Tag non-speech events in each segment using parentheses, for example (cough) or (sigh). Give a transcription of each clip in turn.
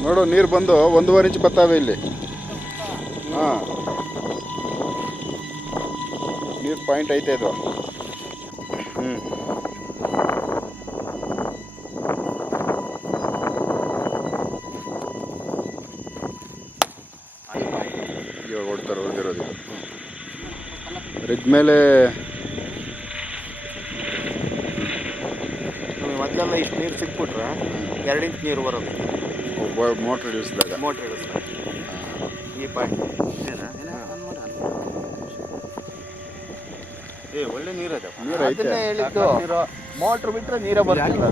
ನೋಡು, ನೀರು ಬಂದು ಒಂದೂವರೆ ಇಂಚ್ ಬತ್ತಾವೆ ಇಲ್ಲಿ. ಹಾಂ. ನೀರು ಪಾಯಿಂಟ್ ಐತೆ ಇದು. ಹ್ಞೂ ಇವಾಗ ಮೇಲೆ ಮೊದಲೆಲ್ಲ ಇಷ್ಟು ನೀರು ಸಿಕ್ಬಿಟ್ರೆ ಎರಡು ಇಂಚ್ ನೀರು ಬರೋದು ಮೋಟ್ರ್ ಇಳಿಸಿದಾಗ. ಮೋಟ್ರ್ ಇಳಿಸಿದಾಗ. ಈ ಪಾಯಿಂಟ್ ಏ ಒಳ್ಳೆ ನೀರದೆ ನೀರು ಐತೆ. ಅದನ್ನೇ ಹೇಳಿದ್ದು. ಮೋಟ್ರ್ ಬಿಟ್ಟರೆ ನೀರೇ ಬರ್ತಿಲ್ಲ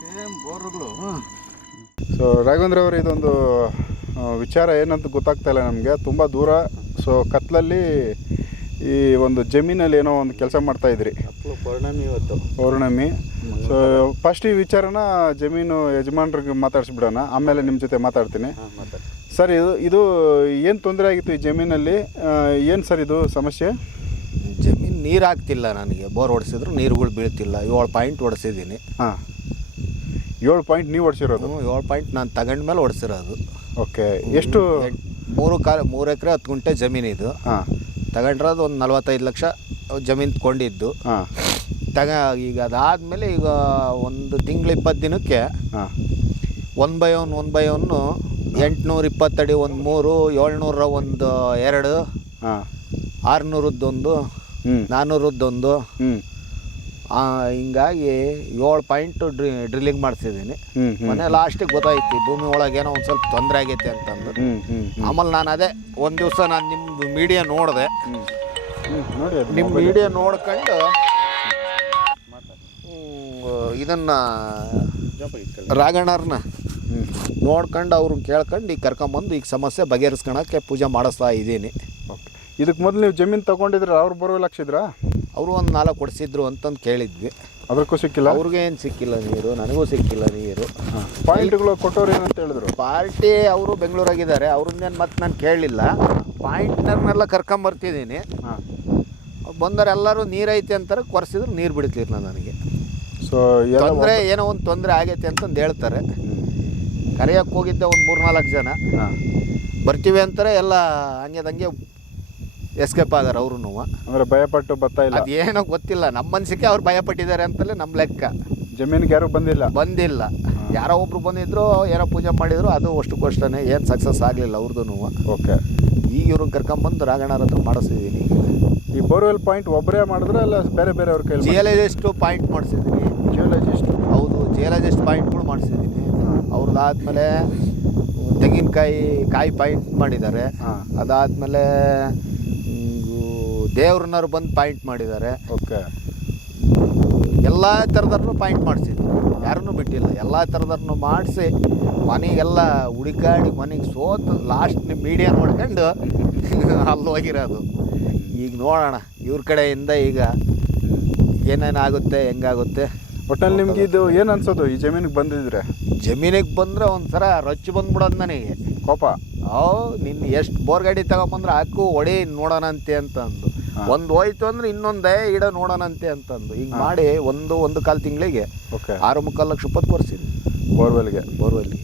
ಸೇಮ್ ಬೋರ್ಗಳು ಸೊ ರಾಘವೇಂದ್ರ ಅವರು ಇದೊಂದು ವಿಚಾರ ಏನಂತ ಗೊತ್ತಾಗ್ತಾ ಇಲ್ಲ ನಮಗೆ. ತುಂಬ ದೂರ. ಸೊ ಕತ್ಲಲ್ಲಿ ಈ ಒಂದು ಜಮೀನಲ್ಲಿ ಏನೋ ಒಂದು ಕೆಲಸ ಮಾಡ್ತಾ ಇದ್ರಿ. ಪೌರ್ಣಮಿ ಇವತ್ತು. ಪೌರ್ಣಮಿ. ಸೊ ಫಸ್ಟ್ ಈ ವಿಚಾರನ ಜಮೀನು ಯಜಮಾನ್ರಿಗೆ ಮಾತಾಡಿಸ್ಬಿಡೋಣ. ಆಮೇಲೆ ನಿಮ್ಮ ಜೊತೆ ಮಾತಾಡ್ತೀನಿ. ಸರ್ ಇದು ಇದು ಏನು ತೊಂದರೆ ಆಗಿತ್ತು ಈ ಜಮೀನಲ್ಲಿ? ಏನು ಸರ್ ಇದು ಸಮಸ್ಯೆ? ಜಮೀನು ನೀರು ಹಾಕ್ತಿಲ್ಲ ನನಗೆ. ಬೋರ್ ಹೊಡೆಸಿದ್ರು ನೀರುಗಳು ಬೀಳ್ತಿಲ್ಲ. ಏಳು ಪಾಯಿಂಟ್ ಹೊಡೆಸಿದ್ದೀನಿ. ಹಾಂ. ಏಳು ಪಾಯಿಂಟ್ ನೀವು ಹೊಡೆಸಿರೋದು? ಏಳು ಪಾಯಿಂಟ್ ನಾನು ತಗೊಂಡ ಮೇಲೆ ಹೊಡೆಸಿರೋದು. ಓಕೆ. ಎಷ್ಟು? ಮೂರು ಕಾಲ ಮೂರು ಎಕರೆ ಹತ್ತು ಗುಂಟೆ ಜಮೀನಿದು ಹಾಂ. ತಗೊಂಡಿರೋದು ಒಂದು ನಲ್ವತ್ತೈದು ಲಕ್ಷ ಜಮೀನು ಕೊಂಡಿದ್ದು. ಹಾಂ. ತಗ ಈಗ ಅದಾದಮೇಲೆ ಈಗ ಒಂದು ತಿಂಗಳು ಇಪ್ಪತ್ತು ದಿನಕ್ಕೆ ಹಾಂ. One by one one by one ಎಂಟುನೂರ ಇಪ್ಪತ್ತಡಿ ಒಂದು ಮೂರು ಏಳ್ನೂರ ಒಂದು ಎರಡು ಹಾಂ. ಆರುನೂರದ್ದೊಂದು ನಾನ್ನೂರದ್ದೊಂದು ಹಿಂಗಾಗಿ ಏಳು ಪಾಯಿಂಟು ಡ್ರಿ ಡ್ರಿಲ್ಲಿಂಗ್ ಮಾಡಿಸಿದ್ದೀನಿ. ಹ್ಞೂ ಹ್ಞೂ ಮನೆ ಲಾಸ್ಟಿಗೆ ಗೊತ್ತಾಯ್ತು ಭೂಮಿ ಒಳಗೆ ಏನೋ ಒಂದು ಸ್ವಲ್ಪ ತೊಂದರೆ ಆಗೈತೆ ಅಂತಂದು. ಆಮೇಲೆ ನಾನು ಅದೇ ಒಂದು ದಿವಸ ನಾನು ನಿಮ್ಮದು ಮೀಡಿಯಾ ನೋಡಿದೆ. ನಿಮ್ಮ ಮೀಡಿಯಾ ನೋಡ್ಕೊಂಡು ಇದನ್ನು ರಾಘಣ್ಣವ್ರನ್ನ ನೋಡ್ಕೊಂಡು ಅವ್ರನ್ನ ಕೇಳ್ಕೊಂಡು ಈಗ ಕರ್ಕೊಂಬಂದು ಈಗ ಸಮಸ್ಯೆ ಬಗೆಹರಿಸ್ಕೊಳಕ್ಕೆ ಪೂಜೆ ಮಾಡಿಸ್ತಾ ಇದ್ದೀನಿ. ಓಕೆ. ಇದಕ್ಕೆ ಮೊದಲು ನೀವು ಜಮೀನು ತೊಗೊಂಡಿದ್ರೆ ಅವ್ರು ಬರೋ ಲಕ್ಷಿದ್ರಾ ಅವರು ಒಂದು ನಾಲ್ಕು ಕೊಡಿಸಿದ್ರು ಅಂತಂದು ಕೇಳಿದ್ವಿ. ಅದಕ್ಕೂ ಸಿಕ್ಕಿಲ್ಲ? ಅವ್ರಿಗೆ ಏನು ಸಿಕ್ಕಿಲ್ಲ ನೀರು ನನಗೂ ಸಿಕ್ಕಿಲ್ಲ ನೀರು. ಪಾಯಿಂಟ್ಗಳು ಕೊಟ್ಟವ್ರು ಏನಂತ ಹೇಳಿದ್ರು? ಪಾರ್ಟಿ ಅವರು ಬೆಂಗಳೂರಾಗಿದ್ದಾರೆ ಅವ್ರನ್ನೇನು ಮತ್ತೆ ನಾನು ಕೇಳಲಿಲ್ಲ ಪಾಯಿಂಟ್ನರ್ನೆಲ್ಲ ಕರ್ಕೊಂಬರ್ತಿದ್ದೀನಿ ಹಾಂ. ಬಂದರೆ ಎಲ್ಲರೂ ನೀರೈತೆ ಅಂತಾರೆ ಕೊರೆಸಿದ್ರು ನೀರು ಬಿಡ್ತಿರ್ಲಿಲ್ಲ ನನಗೆ. ಸೊ ತೊಂದರೆ ಏನೋ ಒಂದು ತೊಂದರೆ ಆಗೈತೆ ಅಂತಂದು ಹೇಳ್ತಾರೆ. ಕರೆಯೋಕ್ಕೆ ಹೋಗಿದ್ದೆ ಒಂದು ಮೂರು ನಾಲ್ಕು ಜನ ಬರ್ತೀವಿ ಅಂತಾರೆ ಎಲ್ಲ ಹಂಗೆದಂಗೆ ಎಸ್ಕೇಪ್ ಆಗಾರ ಅವರು ಅಂದ್ರೆ ಭಯಪಟ್ಟು ಬರ್ತಾ ಇಲ್ಲ? ಅದೇನೋ ಗೊತ್ತಿಲ್ಲ ನಮ್ಮ ಮನ್ಸಿಗೆ ಅವ್ರು ಭಯಪಟ್ಟಿದ್ದಾರೆ ಅಂತಲೇ ನಮ್ಮ ಲೆಕ್ಕ. ಜಮೀನಿಗೆ ಯಾರು ಬಂದಿಲ್ಲ? ಬಂದಿಲ್ಲ. ಯಾರೋ ಒಬ್ರು ಬಂದಿದ್ರು ಏನೋ ಪೂಜೆ ಮಾಡಿದ್ರು ಅದು ಅಷ್ಟಕ್ಕಷ್ಟೇ ಏನು ಸಕ್ಸಸ್ ಆಗಲಿಲ್ಲ ಅವ್ರದ್ದು ಓಕೆ. ಈಗ ಇವ್ರನ್ನ ಕರ್ಕೊಂಬಂದು ರಾಘಣ್ಣರ ಹತ್ರ ಮಾಡಿಸಿದ್ದೀನಿ ಈ ಬೋರ್ವೆಲ್ ಪಾಯಿಂಟ್ ಒಬ್ಬರೇ ಮಾಡಿದ್ರೆ ಅಲ್ಲ ಬೇರೆ ಬೇರೆ ಅವ್ರ ಕೈ ಜಿಯಾಲಜಿಸ್ಟ್ ಪಾಯಿಂಟ್ ಮಾಡಿಸಿದ್ದೀನಿ ಜಿಯಾಲಜಿಸ್ಟ್ ಹೌದು ಜಿಯಾಲಜಿಸ್ಟ್ ಪಾಯಿಂಟ್ಗಳು ಮಾಡಿಸಿದ್ದೀನಿ ಅವ್ರದ್ದಾದ್ಮೇಲೆ ತೆಂಗಿನಕಾಯಿ ಕಾಯಿ ಪಾಯಿಂಟ್ ಮಾಡಿದ್ದಾರೆ. ಅದಾದ್ಮೇಲೆ ಅದಾದಮೇಲೆ ದೇವ್ರನ್ನವ್ರು ಬಂದು ಪಾಯಿಂಟ್ ಮಾಡಿದ್ದಾರೆ. ಓಕೆ. ಎಲ್ಲ ಥರದವ್ರನ್ನೂ ಪಾಯಿಂಟ್ ಮಾಡಿಸಿದ್ರು. ಯಾರನ್ನೂ ಬಿಟ್ಟಿಲ್ಲ. ಎಲ್ಲ ಥರದವ್ರನ್ನೂ ಮಾಡಿಸಿ ಮನೆಗೆಲ್ಲ ಹುಡುಕಾಡಿ ಮನೆಗೆ ಸೋತು ಲಾಸ್ಟ್ ಮೀಡಿಯಾ ನೋಡ್ಕೊಂಡು ಅಲ್ಲಿ ಹೋಗಿರೋದು. ಈಗ ನೋಡೋಣ. ಇವ್ರ ಕಡೆಯಿಂದ ಈಗ ಏನೇನಾಗುತ್ತೆ ಹೆಂಗಾಗುತ್ತೆ? ಒಟ್ಟಲ್ಲಿ ನಿಮ್ಗೆ ಇದು ಏನು ಅನ್ಸೋದು? ಈ ಜಮೀನಿಗೆ ಬಂದಿದ್ರೆ? ಜಮೀನಿಗೆ ಬಂದ್ರೆ ಒಂಥರ ರೊಚ್ಚು ಬಂದ್ಬಿಡೋದು ನನಗೆ. ಕೋಪ? ಅವ್ ನಿನ್ನ ಎಷ್ಟು ಬೋರ್ ಗಾಡಿ ತಗೊಂಬಂದ್ರೆ ಹಾಕು ಹೊಡಿ ನೋಡೋಣಂತೆ ಅಂತಂದು. ಒಂದು ಹೋಯ್ತು ಅಂದ್ರೆ ಇನ್ನೊಂದೇ ಇಡ ನೋಡೋಣಂತೆ ಅಂತಂದು. ಈಗ ಮಾಡಿ ಒಂದು ಒಂದು ಕಾಲು ತಿಂಗಳಿಗೆ ಓಕೆ. ಆರು ಮುಕ್ಕಾಲು ಲಕ್ಷ ರೂಪಾಯಿ ಕೊರ್ಸಿದ್ವಿ ಬೋರ್ವೆಲ್ಗೆ? ಬೋರ್ವೆಲ್ಗೆ.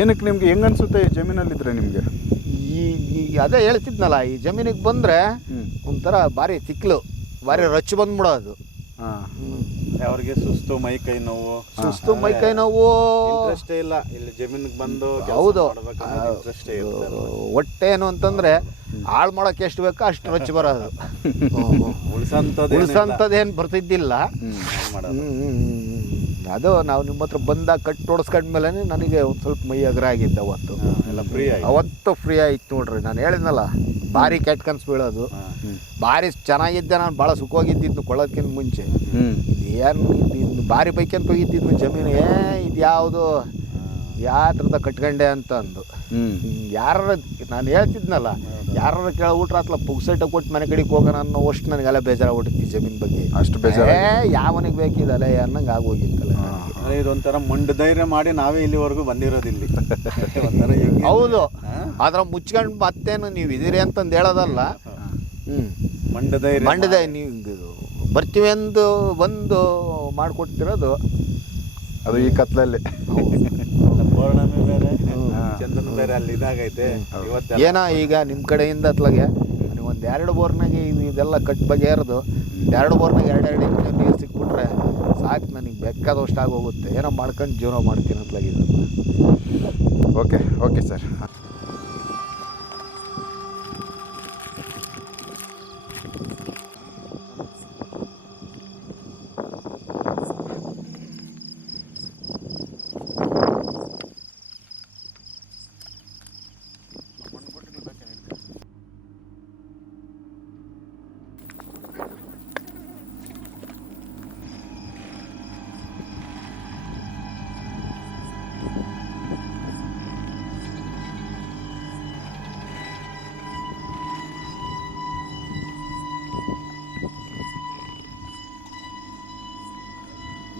ಏನಕ್ಕೆ ನಿಮ್ಗೆ ಹೆಂಗ್ ಅನ್ಸುತ್ತೆ ಈ ಜಮೀನಲ್ಲಿದ್ರೆ ನಿಮಗೆ? ಈ ಈ ಅದೇ ಹೇಳ್ತಿದ್ನಲ್ಲ ಈ ಜಮೀನಿಗೆ ಬಂದರೆ ಒಂಥರ ಭಾರಿ ತಿಕ್ಲು ಭಾರಿ ರಚ್ಚು ಬಂದ್ಬಿಡೋದು. ಹಾಂ. ಅವ್ರಿಗೆ ಸುಸ್ತು ಮೈ ಕೈ ನೋವು. ಸುಸ್ತು ಮೈ ಕೈ ನೋವು. ಅಷ್ಟೇ ಇಲ್ಲ. ಇಲ್ಲಿ ಜಮೀನಿಗೆ ಬಂದು ಹೌದು. ಇಂಟ್ರೆಸ್ಟೇ ಹೊಟ್ಟೆ ಏನು ಅಂತಂದ್ರೆ ಹಾಳು ಮಾಡೋಕೆ ಎಷ್ಟು ಬೇಕೋ ಅಷ್ಟು ರಚ್ ಬರೋದು. ಉಳ್ಸಂತದ್ದು ಉಳ್ಸಂಥದ್ದೇನು ಬರ್ತಿದ್ದಿಲ್ಲ. ಅದು ನಾವು ನಿಮ್ಮ ಹತ್ರ ಬಂದಾಗ ಕಟ್ ಹೊಡ್ಸ್ಕೊಂಡ್ಮೇಲೆ ನನಗೆ ಒಂದು ಸ್ವಲ್ಪ ಮೈ ಅಗ್ರ ಆಗಿತ್ತು ಅವತ್ತು. ಎಲ್ಲ ಫ್ರೀ ಅವತ್ತು ಫ್ರೀ ಆಯ್ತು ನೋಡ್ರಿ. ನಾನು ಹೇಳಿದ್ನಲ್ಲ ಭಾರಿ ಕೆಟ್ಟ ಕನ್ಸು ಬೀಳೋದು. ಭಾರಿ ಚೆನ್ನಾಗಿದ್ದೆ ನಾನು ಭಾಳ ಸುಖವಾಗಿದ್ದಿದ್ದು ಕೊಳ್ಳೋದಕ್ಕಿಂತ ಮುಂಚೆ. ಏನು ಇದು ಭಾರಿ ಅಂತ ಹೋಗಿದ್ದಿದ್ದು ಜಮೀನು? ಏ ಇದು ಯಾವುದು? ಯಾತ್ರದ ಕಟ್ಕಂಡೆ ಕಟ್ಕೊಂಡೆ ಅಂತ ಅಂದು ಹ್ಞೂ ಯಾರ ನಾನು ಹೇಳ್ತಿದ್ನಲ್ಲ ಯಾರ ಕೇಳ ಊಟ ಆತ್ಲ ಪುಗ್ಸೈಟ ಕೊಟ್ಟು ಮನೆ ಕಡೆಗೆ ಹೋಗೋಣ ಅನ್ನೋ ಅಷ್ಟು ನನಗೆಲ್ಲ ಬೇಜಾರಾಗ್ಬಿಟ್ಟಿತ್ತು ಜಮೀನ್ ಬಗ್ಗೆ. ಅಷ್ಟು ಬೇಜಾರು ಏ ಯಾವನಿಗೆ ಬೇಕಿದಲ್ಲ ಅನ್ನಂಗೆ ಆಗೋಗಿತ್ತಲ್ಲ ಇದೊಂಥರ ಮಂಡ ಧೈರ್ಯ ಮಾಡಿ ನಾವೇ ಇಲ್ಲಿವರೆಗೂ ಬಂದಿರೋದು ಇಲ್ಲಿ ಒಂಥರ (laughs) ಹೌದು? ಆದ್ರೆ ಮುಚ್ಕೊಂಡು ಮತ್ತೇನು ನೀವು ಇದೀರಿ ಅಂತಂದು ಹೇಳೋದಲ್ಲ. ಹ್ಞೂ ಮಂಡ ಧೈರ್ಯ ಮಂಡದೆ ನೀವು ಇದು ಬರ್ತೀವಿ ಎಂದು ಬಂದು ಮಾಡಿಕೊಡ್ತಿರೋದು ಅದು ಈ ಕತ್ಲಲ್ಲಿ. ಏನ ಪೌರ್ಣಮಿ ಬೇರೆ ಚಂದನ ಚಂದ್ರನ ಬೇರೆ ಅಲ್ಲಿ ಇದಾಗೈತೆ. ಏನೋ ಈಗ ನಿಮ್ಮ ಕಡೆಯಿಂದ ಅತ್ಲಾಗೆ? ಒಂದು ಎರಡು ಬೋರ್ನಾಗೆ ಇದು ಇದೆಲ್ಲ ಕಟ್ ಬಗೆಹರಿದು ಎರಡು ಬೋರ್ನಾಗ ಎರಡು ಇಂಚು ನೀರು ಸಿಕ್ಬಿಟ್ರೆ ಸಾಕು ನನಗೆ ಬೇಕಾದಷ್ಟು ಆಗೋಗುತ್ತೆ ಏನೋ ಮಾಡ್ಕೊಂಡು ಜೀವನ ಮಾಡ್ತೀನಿ ಅತ್ಲಾಗೆ ಓಕೆ ಓಕೆ ಸರ್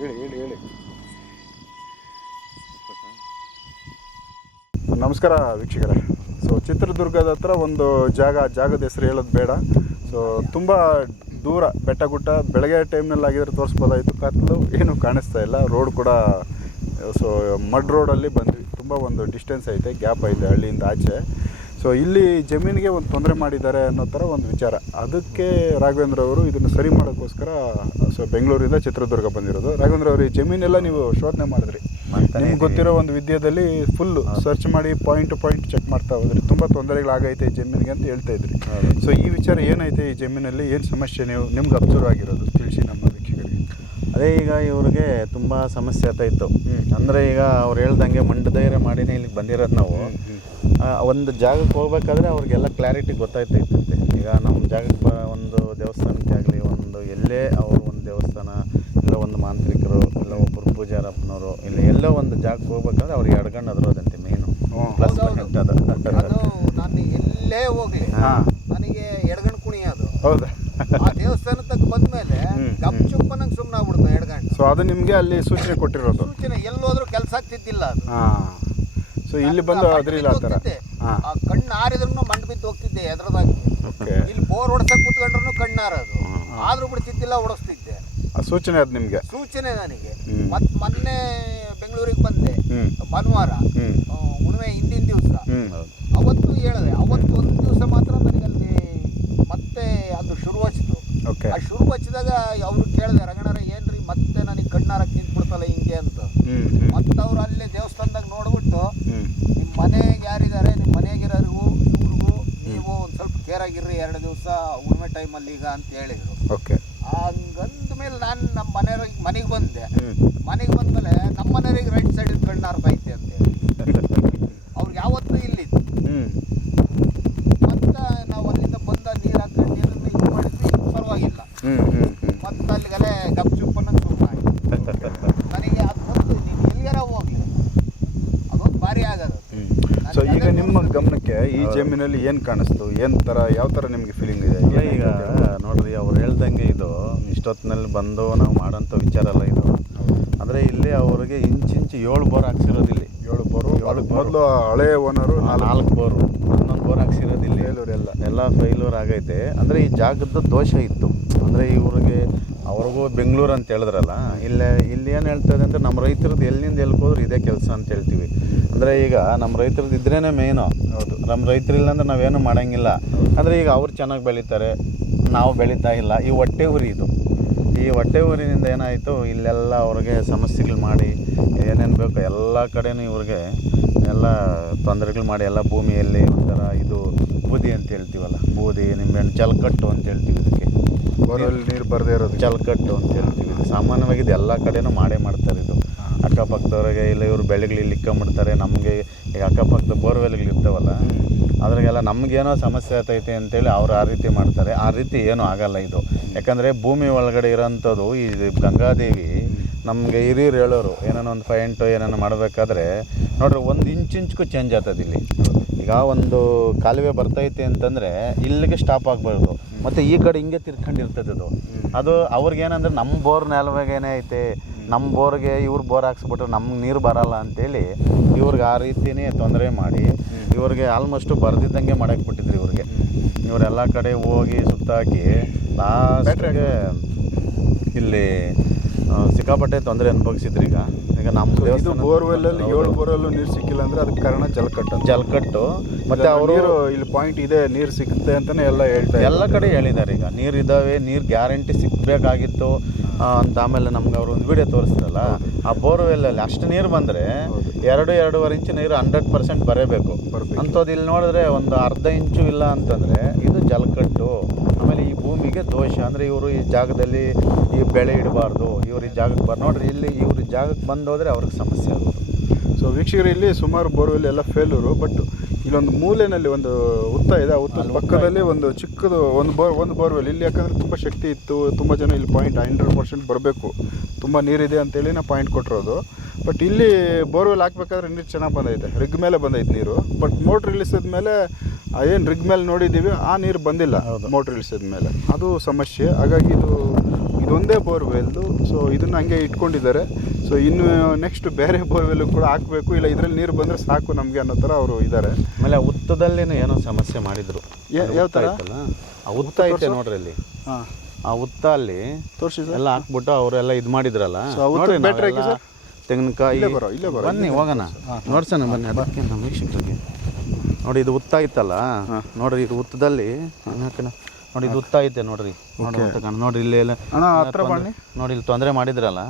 ಹೇಳಿ ಹೇಳಿ ಹೇಳಿ. ನಮಸ್ಕಾರ ವೀಕ್ಷಕರೇ. ಸೊ ಚಿತ್ರದುರ್ಗದ ಹತ್ರ ಒಂದು ಜಾಗ, ಜಾಗದ ಹೆಸರು ಹೇಳೋದು ಬೇಡ. ಸೊ ತುಂಬ ದೂರ ಬೆಟ್ಟ ಗುಟ್ಟ ಬೆಳಗ್ಗೆ ಟೈಮ್ನಲ್ಲಿ ಆಗಿದ್ರೆ ತೋರಿಸ್ಬೋದಾಯಿತು. ಕತ್ತಲು ಏನು ಕಾಣಿಸ್ತಾ ಇಲ್ಲ. ರೋಡ್ ಕೂಡ ಸೊ ಮಡ್ ರೋಡಲ್ಲಿ ಬಂದ್ವಿ. ತುಂಬ ಒಂದು ಡಿಸ್ಟೆನ್ಸ್ ಐತೆ ಗ್ಯಾಪ್ ಐತೆ ಹಳ್ಳಿಯಿಂದ ಆಚೆ. ಸೊ ಇಲ್ಲಿ ಜಮೀನಿಗೆ ಒಂದು ತೊಂದರೆ ಮಾಡಿದ್ದಾರೆ ಅನ್ನೋ ಥರ ಒಂದು ವಿಚಾರ. ಅದಕ್ಕೆ ರಾಘವೇಂದ್ರ ಅವರು ಇದನ್ನು ಸರಿ ಮಾಡೋಕ್ಕೋಸ್ಕರ ಸೊ ಬೆಂಗಳೂರಿಂದ ಚಿತ್ರದುರ್ಗ ಬಂದಿರೋದು. ರಾಘವೇಂದ್ರ ಅವರು ಈ ಜಮೀನೆಲ್ಲ ನೀವು ಶೋಧನೆ ಮಾಡಿದ್ರಿ. ನಿಮ್ಗೆ ಗೊತ್ತಿರೋ ಒಂದು ವಿದ್ಯೆಯಲ್ಲಿ ಫುಲ್ಲು ಸರ್ಚ್ ಮಾಡಿ ಪಾಯಿಂಟ್ ಟು ಪಾಯಿಂಟ್ ಚೆಕ್ ಮಾಡ್ತಾ ಹೋದ್ರಿ. ತುಂಬ ತೊಂದರೆಗಳಾಗೈತೆ ಈ ಜಮೀನಿಗೆ ಅಂತ ಹೇಳ್ತಾ ಇದ್ರಿ. ಸೊ ಈ ವಿಚಾರ ಏನೈತೆ ಈ ಜಮೀನಲ್ಲಿ? ಏನು ಸಮಸ್ಯೆ ನೀವು? ನಿಮ್ಗೆ ಅಬ್ಸರ್ವ್ ಆಗಿರೋದು ತಿಳಿಸಿ ನಮ್ಮ ಅದೇ ಈಗ ಇವ್ರಿಗೆ ತುಂಬ ಸಮಸ್ಯೆ ಆಗ್ತಾ ಇತ್ತು. ಅಂದರೆ ಈಗ ಅವ್ರು ಹೇಳ್ದಂಗೆ ಮಂಡಧೈರ್ಯ ಮಾಡಿನೇ ಇಲ್ಲಿಗೆ ಬಂದಿರೋದು ನಾವು. ಒಂದು ಜಾಗಕ್ಕೆ ಹೋಗ್ಬೇಕಾದ್ರೆ ಅವ್ರಿಗೆಲ್ಲ ಕ್ಲಾರಿಟಿ ಗೊತ್ತಾಯ್ತಾ ಇತ್ತಂತೆ ಈಗ ನಮ್ಮ ಜಾಗಕ್ಕೆ ಬ ಒಂದು ದೇವಸ್ಥಾನಕ್ಕೆ ಆಗಲಿ ಒಂದು ಎಲ್ಲೇ ಅವರು ಒಂದು ದೇವಸ್ಥಾನ ಇಲ್ಲ ಒಂದು ಮಾಂತ್ರಿಕರು ಇಲ್ಲ ಒಬ್ಬರು ಪೂಜಾರಪ್ಪನವರು ಇಲ್ಲ ಎಲ್ಲೋ ಒಂದು ಜಾಗಕ್ಕೆ ಹೋಗ್ಬೇಕಾದ್ರೆ ಅವ್ರಿಗೆ ಎಡ್ಗಣ್ಣು ಅದರೋದಂತೆ ಮೇನು ಪ್ಲಸ್ ನಾನು ಎಲ್ಲೇ ಹೋಗ್ಲಿ ಹಾಂ. ನನಗೆ ಎಡಗಣ್ ಕುಣಿ ಅದು ಹೌದಾ? ಆ ದೇವಸ್ಥಾನ ತಕ್ಕ ಬಂದ್ಮೇಲೆ ಹ್ಮ್, ಗಪ್ ಚುಪ್ಪನಂಗೆ ಸುಮ್ಮನೆ ಆಗ್ಬಿಡ್ತು ಎಡಗಂಡು ಸೊ ಅದು ನಿಮಗೆ ಅಲ್ಲಿ ಸೂಚನೆ ಕೊಟ್ಟಿರೋದು. ಸೂಚನೆ ಎಲ್ಲೋದ್ರೂ ಕೆಲಸ ಆಗ್ತಿದ್ದಿಲ್ಲ ಅದು. ಹಾಂ. ಸೊ ಇಲ್ಲಿ ಬಂದು ಅದ್ರಿಲ್ಲ ಆ ಥರ ಹಾಂ. ಆ ಕಣ್ಣು ಆರಿದ್ರು ಮಂಡ್ ಬಿದ್ದು ಹೋಗ್ತಿದ್ದೆ ಎದ್ರದಾಗಿ. ಓಕೆ. ಇಲ್ಲಿ ಬೋರ್ ಹೊಡ್ಸಕ್ ಕೂತ್ಕೊಂಡ್ರು ಆರೋದು. ಆದ್ರೂ ಬಿಡ್ತಿದ್ದಿಲ್ಲ ಓಡಿಸ್ತಿದ್ದೆ. ಆ ಸೂಚನೆ ಅದು ನಿಮಗೆ? ಸೂಚನೆ ನನಗೆ. ಹ್ಮ್. ಮತ್ ಮೊನ್ನೆ ಬೆಂಗಳೂರಿಗೆ ಬಂದೆ. ಹ್ಞೂ ಭಾನುವಾರ. ಹ್ಞೂ ಆ, ಹುಣ್ಣಿಮೆ ಹಿಂದಿನ ದಿವಸ. ಹ್ಞೂ ಅವತ್ತು ಹೇಳಿದೆ ಅವತ್ತು ಒಂದು ದಿವಸ ಮಾತ್ರ ನನಗೆ ಅಲ್ಲಿ ಮತ್ತೆ ಅದು ಶುರು ಹಚ್ಚಿತು ಓಕೆ. ಆ ಶುರು ಹಚ್ಚಿದಾಗ ಅವ್ರು ಕೇಳಿದೆ ರಂಗಣ್ಣರ ಏನ್ರಿ ಮತ್ತೆ ನನಗೆ ಕಣ್ಣಾರ ನಿಂತ್ಬಿಡ್ತಲ್ಲ ಹಿಂಗೆ ಅಂತ. ಮತ್ತೆ ಅವ್ರು ಅಲ್ಲೇ ದೇವಸ್ಥಾನದಾಗ ನೋಡ್ಬಿಟ್ಟು ನಿಮ್ಮ ಮನೆಗೆ ಯಾರಿದ್ದಾರೆ ನಿಮ್ಮ ಮನೆಗಿರೋರಿಗೂ ಇವ್ರಿಗೂ ನೀವು ಒಂದು ಸ್ವಲ್ಪ ಕೇರ್ ಆಗಿರ್ರಿ ಎರಡು ದಿವಸ ಟೈಮ್ ಟೈಮಲ್ಲಿ ಈಗ ಅಂತ ಹೇಳಿದರು. ಓಕೆ. ಹಂಗಂದ ಮೇಲೆ ನಾನು ನಮ್ಮ ಮನೆಯವ್ರಿಗೆ ಮನೆಗೆ ಬಂದೆ. ಮನೆಗೆ ಬಂದಮೇಲೆ ನಮ್ಮ ಮನೆಯವ್ರಿಗೆ ರೈಟ್ ಸೈಡ್ ಕಣ್ಣು ಅರ್ಧೈತೆ ಅಂತ ಹೇಳಿ ಅವ್ರಿಗೆ ಯಾವತ್ತೂ ಇಲ್ಲಿತ್ತು ಹ್ಞೂ ಮತ್ತೆ ನಾವು ಅಲ್ಲಿಂದ ಬಂದ ನೀರು ಹಾಕೊಂಡು ನೀರನ್ನು ಇದು ಮಾಡಿದ್ವಿ ಪರವಾಗಿಲ್ಲ ಹ್ಞೂ ಹ್ಞೂ ಹ್ಞೂ ಮತ್ತೆ ಅಲ್ಲಿಗೆಲ್ಲ ಗಪ್ ಚುಪ್ಪನ್ನ ಸುಮ್ಮನೆ ನನಗೆ ಅದು ಒಂದು ನೀನು ಎಲ್ಲಿಗಾರ ಹೋಗ್ಲಿ ಅದೊಂದು ಭಾರಿ ಆಗೋದು. ಸೊ ಈಗ ನಿಮ್ಮ ಗಮನಕ್ಕೆ ಈ ಜಮೀನಲ್ಲಿ ಏನು ಕಾಣಿಸ್ತು? ಏನು ಥರ ಯಾವ ಥರ ನಿಮಗೆ ಫೀಲಿಂಗ್ ಇದೆ? ಇಲ್ಲ ಈಗ ನೋಡ್ರಿ ಅವ್ರು ಹೇಳ್ದಂಗೆ ಇದು. ಇಷ್ಟೊತ್ತಿನಲ್ಲಿ ಬಂದು ನಾವು ಮಾಡೋಂಥ ವಿಚಾರ ಅಲ್ಲ ಇದು. ಅಂದರೆ ಇಲ್ಲಿ ಅವ್ರಿಗೆ ಇಂಚಿಂಚು ಏಳು ಬೋರ್ ಹಾಕ್ಸಿರೋದು ಇಲ್ಲಿ ಏಳು ಬೋರು. ಮೊದಲು ಹಳೆ ಓನರು ನಾಲ್ಕು ಬೋರು. ಹನ್ನೊಂದು ಬೋರ್ ಹಾಕ್ಸಿರೋದಿಲ್ಲ. ಫೇಲ್ಯೂರ್ ಎಲ್ಲ. ಎಲ್ಲ ಫೈಲೂರ್ ಆಗೈತೆ. ಅಂದರೆ ಈ ಜಾಗದ ದೋಷ ಇತ್ತು. ಅಂದರೆ ಇವ್ರಿಗೆ ಅವ್ರಿಗೂ ಬೆಂಗಳೂರು ಅಂತ ಹೇಳಿದ್ರಲ್ಲ ಇಲ್ಲೇ ಇಲ್ಲಿ ಏನು ಹೇಳ್ತದೆ ಅಂದರೆ ನಮ್ಮ ರೈತರದ್ದು ಎಲ್ಲಿಂದ ಎಲ್ಲಿಗೆ ಹೋದ್ರೆ ಇದೇ ಕೆಲಸ ಅಂತ ಹೇಳ್ತೀವಿ. ಅಂದರೆ ಈಗ ನಮ್ಮ ರೈತರದ್ದು ಇದ್ರೇ ಮೇನು ಹೌದು. ನಮ್ಮ ರೈತರು ಇಲ್ಲಾಂದ್ರೆ ನಾವೇನು ಮಾಡೋಂಗಿಲ್ಲ. ಅಂದರೆ ಈಗ ಅವ್ರು ಚೆನ್ನಾಗಿ ಬೆಳೀತಾರೆ ನಾವು ಬೆಳೀತಾ ಇಲ್ಲ. ಈ ಹೊಟ್ಟೆ ಉರಿ ಇದು. ಈ ಹೊಟ್ಟೆ ಊರಿನಿಂದ ಏನಾಯಿತು ಇಲ್ಲೆಲ್ಲ ಅವ್ರಿಗೆ ಸಮಸ್ಯೆಗಳು ಮಾಡಿ ಏನೇನು ಬೇಕೋ ಎಲ್ಲ ಕಡೆನೂ ಇವ್ರಿಗೆ ಎಲ್ಲ ತೊಂದರೆಗಳು ಮಾಡಿ ಎಲ್ಲ ಭೂಮಿಯಲ್ಲಿ ಒಂಥರ ಇದು ಬೂದಿ ಅಂತ ಹೇಳ್ತೀವಲ್ಲ ಬೂದಿ ನಿಂಬೆಹಣ್ಣು ಚಲಕಟ್ಟು ಅಂತ ಹೇಳ್ತೀವಿ ಇದಕ್ಕೆ. ನೀರು ಬರದೇ ಇರೋದು. ಜಲಕಟ್ಟು ಅಂತ ಹೇಳ್ತೀವಿ. ಇದು ಸಾಮಾನ್ಯವಾಗಿ ಇದು ಎಲ್ಲ ಕಡೆನೂ ಮಾಡೇ ಮಾಡ್ತಾರೆ ಇದು. ಅಕ್ಕಪಕ್ಕದವ್ರಿಗೆ ಇಲ್ಲ ಇವರು ಬೆಳೆಗಳು ಇಲ್ಲಿ ಇಕ್ಕೊಂಬಿಡ್ತಾರೆ ನಮಗೆ ಈಗ ಅಕ್ಕಪಕ್ಕದ ಬೋರ್ವೆಲ್ಗಳು ಇರ್ತಾವಲ್ಲ ಅದ್ರಾಗೆಲ್ಲ ನಮಗೇನೋ ಸಮಸ್ಯೆ ಆಗ್ತೈತೆ ಅಂತೇಳಿ ಅವ್ರು ಆ ರೀತಿ ಮಾಡ್ತಾರೆ. ಆ ರೀತಿ ಏನೂ ಆಗಲ್ಲ ಇದು. ಯಾಕಂದರೆ ಭೂಮಿ ಒಳಗಡೆ ಇರೋಂಥದ್ದು ಈ ಗಂಗಾದೇವಿ ನಮಗೆ ಹಿರಿಯರು ಹೇಳೋರು ಏನೇನೋ ಒಂದು ಫೈಂಟು ಏನಾನ ಮಾಡಬೇಕಾದ್ರೆ ನೋಡ್ರಿ ಒಂದು ಇಂಚಿಂಚ್ಗೂ ಚೇಂಜ್ ಆಗ್ತದೆ ಇಲ್ಲಿ. ಈಗ ಒಂದು ಕಾಲುವೆ ಬರ್ತೈತೆ ಅಂತಂದರೆ ಇಲ್ಲಿಗೆ ಸ್ಟಾಪ್ ಆಗಬಾರ್ದು. ಮತ್ತು ಈ ಕಡೆ ಹಿಂಗೆ ತಿರ್ಕೊಂಡಿರ್ತದೆ ಅದು. ಅದು ಅವ್ರಿಗೇನಂದ್ರೆ ನಮ್ಮ ಬೋರ್ ನೆಲವಾಗೇನೇ ಐತೆ. ನಮ್ಮ ಬೋರ್ಗೆ ಇವ್ರು ಬೋರ್ ಹಾಕ್ಸ್ಬಿಟ್ರೆ ನಮ್ಗೆ ನೀರು ಬರಲ್ಲ ಅಂತೇಳಿ ಇವ್ರಿಗೆ ಆ ರೀತಿನೇ ತೊಂದರೆ ಮಾಡಿ ಇವ್ರಿಗೆ ಆಲ್ಮೋಸ್ಟು ಬರ್ದಿದ್ದಂಗೆ ಮಾಡಕ್ಕೆ ಬಿಟ್ಟಿದ್ರು ಇವ್ರಿಗೆ. ಇವರೆಲ್ಲ ಕಡೆ ಹೋಗಿ ಸುತ್ತಾಕಿ ಲಾಸ್ಟ್ಗೆ ಇಲ್ಲಿ ಸಿಕ್ಕಾಪಟ್ಟೆ ತೊಂದರೆ ಅನುಭವಿಸಿದ್ರು ಈಗ. ಈಗ ನಮ್ಮ ಇದು ದೇವಸ್ಥಾನ ಬೋರ್ವೆಲ್ ಅಲ್ಲಿ ಏಳು ಬೋರ್ವೆಲ್ ನೀರು ಸಿಕ್ಕಿಲ್ಲ ಅಂದ್ರೆ ಅದಕ್ಕೆ ಕಾರಣ ಜಲಕಟ್ಟು. ಜಲಕಟ್ಟು. ಮತ್ತೆ ಅವರು ಇಲ್ಲಿ ಪಾಯಿಂಟ್ ಇದೆ ನೀರು ಸಿಗುತ್ತೆ ಅಂತಾನೆ ಎಲ್ಲ ಹೇಳ್ತಾರೆ ಎಲ್ಲ ಕಡೆ ಹೇಳಿದ್ದಾರೆ ಈಗ. ನೀರು ಇದ್ದಾವೆ ನೀರು ಗ್ಯಾರಂಟಿ ಸಿಗಬೇಕಾಗಿತ್ತು ಅಂತ ಆಮೇಲೆ ನಮ್ಗೆ ಅವರು ಒಂದು ವಿಡಿಯೋ ತೋರಿಸಿದ್ರಲ್ಲ ಆ ಬೋರ್ವೆಲ್ಲಲ್ಲಿ ಅಷ್ಟು ನೀರು ಬಂದರೆ ಎರಡು ಎರಡೂವರೆ ಇಂಚು ನೀರು ಹಂಡ್ರೆಡ್ ಪರ್ಸೆಂಟ್ ಬರಬೇಕು. ಬರ್ಬೇಕು. ಅಂಥದ್ದು ಇಲ್ಲಿ ನೋಡಿದ್ರೆ ಒಂದು ಅರ್ಧ ಇಂಚು ಇಲ್ಲ ಅಂತಂದರೆ ಇದು ಜಲಕಟ್ಟು. ಆಮೇಲೆ ಈ ಭೂಮಿಗೆ ದೋಷ. ಅಂದರೆ ಇವರು ಈ ಜಾಗದಲ್ಲಿ ಈ ಬೆಳೆ ಇಡಬಾರ್ದು ಇವ್ರು ಈ ಜಾಗಕ್ಕೆ ಬರ್ ನೋಡ್ರಿ ಇಲ್ಲಿ ಇವ್ರ ಜಾಗಕ್ಕೆ ಬಂದೋದ್ರೆ ಅವ್ರಿಗೆ ಸಮಸ್ಯೆ ಆಗೋದು ಸೊ ವೀಕ್ಷಕರು ಇಲ್ಲಿ ಸುಮಾರು ಬೋರ್ವೆಲ್ ಎಲ್ಲ ಫೇಲೂರು ಬಟ್ ಇಲ್ಲೊಂದು ಮೂಲೆಯಲ್ಲಿ ಒಂದು ಉತ್ತ ಇದೆ ಆ ಉತ್ತದ ಪಕ್ಕದಲ್ಲಿ ಒಂದು ಚಿಕ್ಕದು ಒಂದು ಬೋರ್ ಒಂದು ಬೋರ್ವೆಲ್. ಇಲ್ಲಿ ಯಾಕಂದರೆ ತುಂಬ ಶಕ್ತಿ ಇತ್ತು ತುಂಬ ಜನ ಇಲ್ಲಿ ಪಾಯಿಂಟ್ ಹಂಡ್ರೆಡ್ ಪರ್ಸೆಂಟ್ ಬರಬೇಕು. ತುಂಬ ನೀರಿದೆ ಅಂತೇಳಿ ನಾವು ಪಾಯಿಂಟ್ ಕೊಟ್ಟಿರೋದು. ಬಟ್ ಇಲ್ಲಿ ಬೋರ್ವೆಲ್ ಹಾಕ್ಬೇಕಾದ್ರೆ ನೀರು ಚೆನ್ನಾಗಿ ಬಂದೈತೆ ರಿಗ್ ಮೇಲೆ ಬಂದೈತೆ ನೀರು. ಬಟ್ ಮೋಟ್ರ್ ಇಳಿಸಿದ ಮೇಲೆ ಏನು ರಿಗ್ ಮೇಲೆ ನೋಡಿದ್ದೀವಿ ಆ ನೀರು ಬಂದಿಲ್ಲ ಮೋಟ್ರ್ ಇಳಿಸಿದ ಮೇಲೆ. ಅದು ಸಮಸ್ಯೆ. ಹಾಗಾಗಿ ಇದು ಇದೊಂದೇ ಬೋರ್ವೆಲ್ದು ಸೊ ಇದನ್ನು ಹಂಗೆ ಇಟ್ಕೊಂಡಿದ್ದಾರೆ. ಸೊ ಇನ್ನು ನೆಕ್ಸ್ಟ್ ಬೇರೆ ಬೋರ್ವೆಲ್ ಕೂಡ ಹಾಕಬೇಕು ಇಲ್ಲ ಇದರಲ್ಲಿ ನೀರು ಬಂದರೆ ಸಾಕು ನಮಗೆ ಅನ್ನೋ ಥರ ಅವರು ಇದ್ದಾರೆ. ಆಮೇಲೆ ಉತ್ತದಲ್ಲಿನೂ ಏನೋ ಸಮಸ್ಯೆ ಮಾಡಿದ್ರು. ಯಾವ ಥರ? ಆ ಉತ್ತ ಐತೆ ನೋಡ್ರಿ ಅಲ್ಲಿ. ಹಾಂ. ಆ ಉತ್ತ ಅಲ್ಲಿ ತೋರಿಸಿ ಎಲ್ಲ ಹಾಕ್ಬಿಟ್ಟು ಅವರೆಲ್ಲ ಇದು ಮಾಡಿದ್ರಲ್ಲ? ತೆಂಗಿನಕಾಯಿ. ಇಲ್ಲೇ ಬರೋ, ಇಲ್ಲೇ ಬರೋ, ಬನ್ನಿ ಹೋಗೋಣ. ನೋಡ್ಸೋಣ ಬನ್ನಿ ಅದಕ್ಕೆ ನಮ್ಮ ವೀಕ್ಷಕರಿಗೆ. ನೋಡಿ ಇದು ಉತ್ತ ಐತಲ್ಲ? ನೋಡ್ರಿ ಇದು ಉತ್ತದಲ್ಲಿ ನೋಡಿ ಇದು ಉತ್ತ ಐತೆ ನೋಡ್ರಿ. ನೋಡಿ ಇಲ್ಲಿ ಎಲ್ಲ ನೋಡಿ ಇಲ್ಲಿ ತೊಂದರೆ ಮಾಡಿದ್ರಲ್ಲ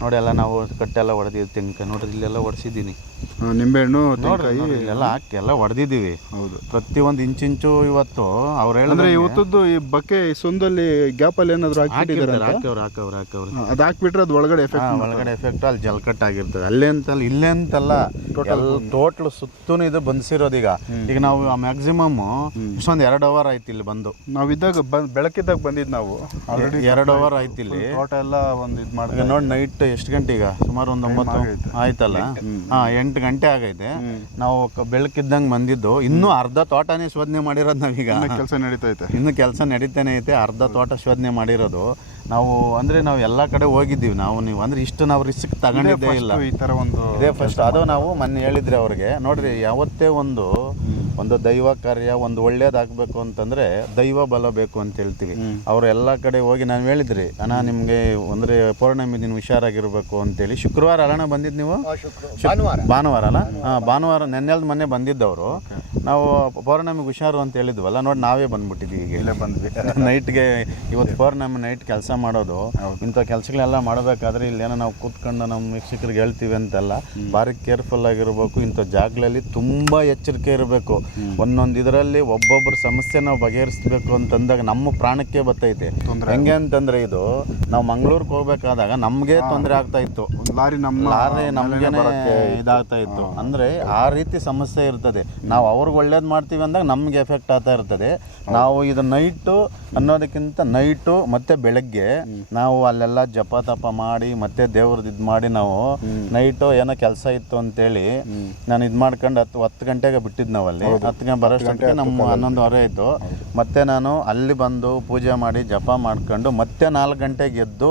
ನೋಡಿ ಎಲ್ಲ ನಾವು ಕಟ್ಟೆಲ್ಲ ಹೊಡೆದಿದ್ದು ತೆಂಗಿನಕಾಯಿ ನೋಡ್ರಿ ಇಲ್ಲೆಲ್ಲ ಹೊಡೆಸಿದ್ದೀನಿ ನಿಂಬೆಹಣ್ಣು ಇಲ್ಲೆಲ್ಲ ಹಾಕಿ ಎಲ್ಲ ಹೊಡೆದಿದ್ದೀವಿ ಹೌದು. ಪ್ರತಿಯೊಂದು ಇಂಚಿಂಚು ಇವತ್ತು ಅವ್ರು ಹೇಳಿದ್ರೆ ಇವತ್ತದ್ದು ಈ ಬಕ್ಕೆ ಸೊಂದಲ್ಲಿ ಗ್ಯಾಪಲ್ಲಿ ಏನಾದ್ರು ಹಾಕ್ಬಿಟ್ಟಿದ್ದಾರೆ ಹಾಕಿವ್ರು ಹಾಕವ್ರು ಹಾಕವ್ರು ಅದು ಹಾಕ್ಬಿಟ್ರೆ ಅದು ಒಳಗಡೆ ಎಫೆಕ್ಟ್ ಒಳಗಡೆ ಎಫೆಕ್ಟ್ ಅಲ್ಲಿ ಜಲ್ಕಟ್ ಆಗಿರ್ತದೆ. ಅಲ್ಲೇ ಅಂತಲ್ಲ ಇಲ್ಲೇ ಅಂತಲ್ಲ ಟೋಟಲ್ ಸುತ್ತೂ ಇದು ಬಂದಿರೋದೀಗ ಈಗ. ನಾವು ಮ್ಯಾಕ್ಸಿಮಮ್ ಇಷ್ಟೊಂದು ಎರಡು ಅವರ್ ಆಯ್ತು ಇಲ್ಲಿ ಬಂದು. ನಾವಿದ್ದಾಗ ಬೆಳಕಿದ್ದಾಗ ಬಂದಿದ್ದು ನಾವು ಆಲ್ರೆಡಿ ಎರಡು ಅವರ್ ಆಯ್ತು ಇಲ್ಲಿ ತೋಟ ಎಲ್ಲ ಒಂದು ಇದು ಮಾಡಿದ್ವಿ ನೋಡಿ ನೈಟ್ ಎಷ್ಟು ಗಂಟೆ ಈಗ ಸುಮಾರು ಒಂದು ಒಂಬತ್ತು ಆಯ್ತಲ್ಲ? ಹಾ ಎಂಟು ಗಂಟೆ ಆಗೈತೆ. ನಾವು ಬೆಳಕಿದ್ದಂಗೆ ಬಂದಿದ್ದು. ಇನ್ನೂ ಅರ್ಧ ತೋಟನೇ ಶೋಧನೆ ಮಾಡಿರೋದು ನಾವೀಗ. ಕೆಲಸ ನಡೀತೈತೆ ಇನ್ನು ಕೆಲಸ ನಡೀತಾನೆ ಐತೆ. ಅರ್ಧ ತೋಟ ಶೋಧನೆ ಮಾಡಿರೋದು. ನಾವು ಅಂದ್ರೆ ನಾವು ಎಲ್ಲ ಕಡೆ ಹೋಗಿದ್ದೀವಿ ನಾವು. ನೀವು ಅಂದ್ರೆ ಇಷ್ಟು ನಾವು ರಿಸ್ಕ್ ತಗೊಂಡಿದ್ದೇ ಇಲ್ಲ. ಈ ತರ ಒಂದು ಇದೇ ಫಸ್ಟ್ ಅದು ನಾವು ಮೊನ್ನೆ ಹೇಳಿದ್ರೆ ಅವ್ರಿಗೆ. ನೋಡ್ರಿ ಯಾವತ್ತೇ ಒಂದು ಒಂದು ದೈವ ಕಾರ್ಯ ಒಂದು ಒಳ್ಳೇದಾಗಬೇಕು ಅಂತಂದರೆ ದೈವ ಬಲ ಬೇಕು ಅಂತ ಹೇಳ್ತೀವಿ. ಅವರು ಎಲ್ಲ ಕಡೆ ಹೋಗಿ ನಾನು ಹೇಳಿದ್ರಿ ಅಣ್ಣ ನಿಮಗೆ ಅಂದರೆ ಪೌರ್ಣಮಿ ದಿನ ಹುಷಾರಾಗಿರಬೇಕು ಅಂತೇಳಿ. ಶುಕ್ರವಾರ ಅಲ್ಲಣ್ಣ ಬಂದಿದ್ದು ನೀವು? ಭಾನುವಾರ. ಭಾನುವಾರ ಅಲ್ಲ? ಹಾಂ ಭಾನುವಾರ ನೆನ್ನೆಲ್ದು ಮೊನ್ನೆ ಬಂದಿದ್ದವರು. ನಾವು ಪೌರ್ಣಮಿಗೆ ಹುಷಾರು ಅಂತ ಹೇಳಿದ್ವಲ್ಲ ನೋಡಿ ನಾವೇ ಬಂದ್ಬಿಟ್ಟಿದ್ವಿ ಈಗ. ಇಲ್ಲೇ ಬಂದ್ವಿ. (laughs) ನೈಟ್ಗೆ ಇವತ್ತು ಪೌರ್ಣಮಿ ನೈಟ್ ಕೆಲಸ ಮಾಡೋದು. ಇಂಥ ಕೆಲಸಗಳೆಲ್ಲ ಮಾಡಬೇಕಾದ್ರೆ ಇಲ್ಲೇನೋ ನಾವು ಕೂತ್ಕೊಂಡು ನಮ್ಮ ವೀಕ್ಷಕರಿಗೆ ಹೇಳ್ತೀವಿ ಅಂತೆಲ್ಲ. ಭಾರಿ ಕೇರ್ಫುಲ್ ಆಗಿರಬೇಕು ಇಂಥ ಜಾಗಗಳಲ್ಲಿ ತುಂಬ ಎಚ್ಚರಿಕೆ ಇರಬೇಕು. ಒಂದೊಂದು ಇದರಲ್ಲಿ ಒಬ್ಬೊಬ್ಬರ ಸಮಸ್ಯೆ ನಾವು ಬಗೆಹರಿಸ್ಬೇಕು ಅಂತಂದಾಗ ನಮ್ಮ ಪ್ರಾಣಕ್ಕೆ ಬರ್ತೈತೆ ಹೆಂಗೆ ಅಂತಂದ್ರೆ ಇದು ನಾವು ಮಂಗಳೂರಿಗೆ ಹೋಗ್ಬೇಕಾದಾಗ ನಮಗೆ ತೊಂದರೆ ಆಗ್ತಾ ಇತ್ತು. ಲಾರಿ ನಮ್ಮ ಲಾರಿ ನಮಗೆ ಇದಾಗ್ತಾ ಇತ್ತು. ಅಂದ್ರೆ ಆ ರೀತಿ ಸಮಸ್ಯೆ ಇರ್ತದೆ. ನಾವು ಅವ್ರಿಗೆ ಒಳ್ಳೇದು ಮಾಡ್ತೀವಿ ಅಂದಾಗ ನಮ್ಗೆ ಎಫೆಕ್ಟ್ ಆಗ್ತಾ ಇರ್ತದೆ. ನಾವು ಇದು ನೈಟು ಅನ್ನೋದಕ್ಕಿಂತ ನೈಟು ಮತ್ತೆ ಬೆಳಗ್ಗೆ ನಾವು ಅಲ್ಲೆಲ್ಲ ಜಪ ತಪ ಮಾಡಿ ಮತ್ತೆ ದೇವ್ರದ್ದು ಇದು ಮಾಡಿ ನಾವು ನೈಟು ಏನೋ ಕೆಲಸ ಇತ್ತು ಅಂತೇಳಿ ನಾನು ಇದು ಮಾಡ್ಕೊಂಡು ಹತ್ತು ಹತ್ತು ಗಂಟೆಗೆ ಬಿಟ್ಟಿದ್ದು ನಾವು ಅಲ್ಲಿ ಹತ್ತು ಗಂಟೆ ಬರೋಷ್ಟೊತ್ತಿಗೆ ನಮ್ಮ ಹನ್ನೊಂದುವರೆ ಆಯಿತು ಮತ್ತೆ ನಾನು ಅಲ್ಲಿ ಬಂದು ಪೂಜೆ ಮಾಡಿ ಜಪ ಮಾಡ್ಕೊಂಡು ಮತ್ತೆ ನಾಲ್ಕು ಗಂಟೆಗೆ ಎದ್ದು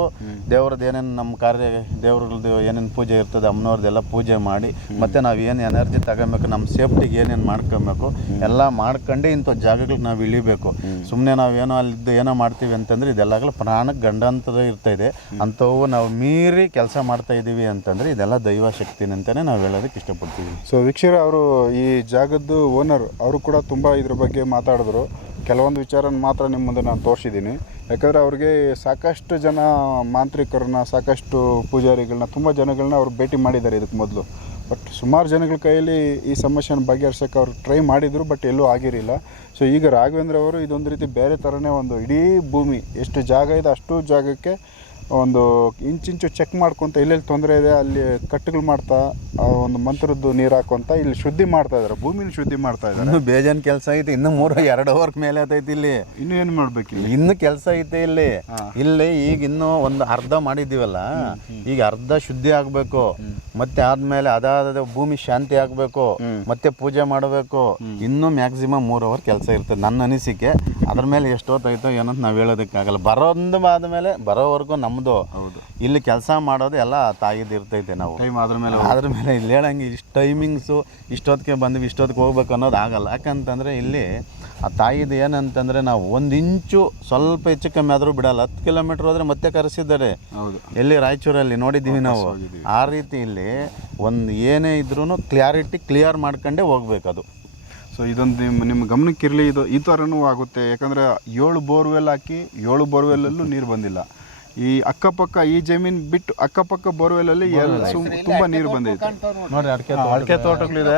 ದೇವ್ರದ್ದು ಏನೇನು ನಮ್ಮ ಕಾರ್ಯ ದೇವ್ರದ್ದು ಏನೇನು ಪೂಜೆ ಇರ್ತದೆ ಅಮ್ಮನವ್ರದ್ದೆಲ್ಲ ಪೂಜೆ ಮಾಡಿ ಮತ್ತೆ ನಾವು ಏನು ಎನರ್ಜಿ ತಗೊಬೇಕು ನಮ್ಮ ಸೇಫ್ಟಿಗೆ ಏನೇನು ಮಾಡ್ಕೊಬೇಕು ಎಲ್ಲ ಮಾಡ್ಕೊಂಡೇ ಇಂಥ ಜಾಗಗಳಿಗೆ ನಾವು ಇಳಿಬೇಕು. ಸುಮ್ಮನೆ ನಾವೇನೋ ಅಲ್ಲಿದ್ದು ಏನೋ ಮಾಡ್ತೀವಿ ಅಂತಂದ್ರೆ ಇದೆಲ್ಲಾಗಲೂ ಪ್ರಾಣಕ್ಕೆ ಗಂಡಂತದ ಇರ್ತಾ ಇದೆ. ಅಂಥವು ನಾವು ಮೀರಿ ಕೆಲಸ ಮಾಡ್ತಾ ಇದ್ದೀವಿ ಅಂತಂದ್ರೆ ಇದೆಲ್ಲ ದೈವ ಶಕ್ತಿನಂತಾನೆ ನಾವು ಹೇಳೋದಕ್ಕೆ ಇಷ್ಟಪಡ್ತೀವಿ. ಸೊ ವೀಕ್ಷರ ಅವರು ಈ ಜಾಗದ್ದು ಓನರ್ ಅವರು ಕೂಡ ತುಂಬ ಇದ್ರ ಬಗ್ಗೆ ಮಾತಾಡಿದ್ರು. ಕೆಲವೊಂದು ವಿಚಾರನ ಮಾತ್ರ ನಿಮ್ಮ ಮುಂದೆ ನಾನು ತೋರಿಸಿದ್ದೀನಿ. ಯಾಕಂದರೆ ಅವ್ರಿಗೆ ಸಾಕಷ್ಟು ಜನ ಮಾಂತ್ರಿಕರನ್ನ, ಸಾಕಷ್ಟು ಪೂಜಾರಿಗಳನ್ನ ತುಂಬ ಜನಗಳನ್ನ ಅವ್ರು ಭೇಟಿ ಮಾಡಿದ್ದಾರೆ ಇದಕ್ಕೆ ಮೊದಲು. ಬಟ್ ಸುಮಾರು ಜನಗಳ ಕೈಯಲ್ಲಿ ಈ ಸಮಸ್ಯೆಯನ್ನು ಬಗೆಹರಿಸೋಕೆ ಅವ್ರು ಟ್ರೈ ಮಾಡಿದರು, ಬಟ್ ಎಲ್ಲೂ ಆಗಿರಲಿಲ್ಲ. ಸೊ ಈಗ ರಾಘವೇಂದ್ರ ಅವರು ಇದೊಂದು ರೀತಿ ಬೇರೆ ಥರನೇ ಒಂದು ಇಡೀ ಭೂಮಿ, ಎಷ್ಟು ಜಾಗ ಇದೆ ಅಷ್ಟು ಜಾಗಕ್ಕೆ ಒಂದು ಇಂಚಿಂಚು ಚೆಕ್ ಮಾಡ್ಕೊತ ಎಲ್ಲೆಲ್ಲಿ ತೊಂದರೆ ಇದೆ ಅಲ್ಲಿ ಕಟ್ಟುಗಳು ಮಾಡ್ತಾ ಆ ಒಂದು ಮಂತ್ರದ್ದು ನೀರು ಹಾಕೊಂತ ಇಲ್ಲಿ ಶುದ್ಧಿ ಮಾಡ್ತಾ ಇದ್ದಾರೆ ಭೂಮಿನ ಶುದ್ಧಿ ಮಾಡ್ತಾ ಇದ್ದಾರೆ ಇನ್ನು ಬೇಜಾನ್ ಕೆಲಸ ಐತೆ ಇನ್ನು ಮೂರು ಎರಡು ಅವರ್ ಮೇಲೆ ಆತೈತಿ ಇಲ್ಲಿ. ಇನ್ನು ಏನು ಮಾಡ್ಬೇಕು ಇನ್ನು ಕೆಲಸ ಐತೆ ಇಲ್ಲಿ. ಇಲ್ಲಿ ಈಗ ಇನ್ನು ಒಂದು ಅರ್ಧ ಮಾಡಿದ್ದೀವಲ್ಲ ಈಗ ಅರ್ಧ ಶುದ್ಧಿ ಆಗಬೇಕು. ಮತ್ತೆ ಆದ್ಮೇಲೆ ಅದಾದ ಭೂಮಿ ಶಾಂತಿ ಆಗಬೇಕು. ಮತ್ತೆ ಪೂಜೆ ಮಾಡಬೇಕು. ಇನ್ನೂ ಮ್ಯಾಕ್ಸಿಮಮ್ ಮೂರು ಅವರ್ ಕೆಲಸ ಇರ್ತದೆ ನನ್ನ ಅನಿಸಿಕೆ. ಅದ್ರ ಮೇಲೆ ಎಷ್ಟೊತ್ತಾಯ್ತೋ ಏನಂತ ನಾವು ಹೇಳೋದಕ್ಕಾಗಲ್ಲ. ಬರೋದು ಆದ್ಮೇಲೆ ಬರೋವರೆಗೂ ನಮ್ಮದು ಹೌದು. ಇಲ್ಲಿ ಕೆಲಸ ಮಾಡೋದು ಎಲ್ಲ ತಾಯಿದು ಇರ್ತೈತೆ ನಾವು. ಟೈಮ್ ಅದ್ರ ಮೇಲೆ ಅದ್ರ ಮೇಲೆ ಇಲ್ಲಿ ಹೇಳಂಗೆ ಇಷ್ಟು ಟೈಮಿಂಗ್ಸು ಇಷ್ಟೊತ್ತಿಗೆ ಬಂದ್ವಿ ಇಷ್ಟೊತ್ತಿಗೆ ಹೋಗ್ಬೇಕು ಅನ್ನೋದು ಆಗಲ್ಲ. ಯಾಕಂತಂದರೆ ಇಲ್ಲಿ ಆ ತಾಯಿದು ಏನಂತಂದರೆ ನಾವು ಒಂದು ಇಂಚು ಸ್ವಲ್ಪ ಹೆಚ್ಚು ಕಮ್ಮಿ ಆದರೂ ಬಿಡಲ್ಲ. ಹತ್ತು ಕಿಲೋಮೀಟ್ರ್ ಹೋದರೆ ಮತ್ತೆ ಕರೆಸಿದ್ದಾರೆ. ಹೌದು. ಎಲ್ಲಿ ರಾಯಚೂರಲ್ಲಿ ನೋಡಿದ್ದೀವಿ ನಾವು. ಆ ರೀತಿ ಇಲ್ಲಿ ಒಂದು ಏನೇ ಇದ್ರೂ ಕ್ಲಾರಿಟಿ ಕ್ಲಿಯರ್ ಮಾಡ್ಕೊಂಡೇ ಹೋಗ್ಬೇಕು ಅದು ಸೊ ಇದೊಂದು ನಿಮ್ಮ ನಿಮ್ಮ ಗಮನಕ್ಕಿರಲಿ ಇದು ಈ ಥರನೂ ಆಗುತ್ತೆ. ಯಾಕಂದರೆ ಏಳು ಬೋರ್ವೆಲ್ ಹಾಕಿ ಏಳು ಬೋರ್ವೆಲ್ಲಲ್ಲೂ ನೀರು ಬಂದಿಲ್ಲ. ಈ ಅಕ್ಕಪಕ್ಕ ಈ ಜಮೀನ್ ಬಿಟ್ಟು ಅಕ್ಕಪಕ್ಕ ಬೋರ್ವೆಲಲ್ಲಿ ಎಲ್ಲ ತುಂಬಾ ತುಂಬ ನೀರು ಬಂದಿದೆ. ನೋಡಿ ಅಡಿಕೆ ಅಡಿಕೆ ತೋಟಗಳಿದೆ.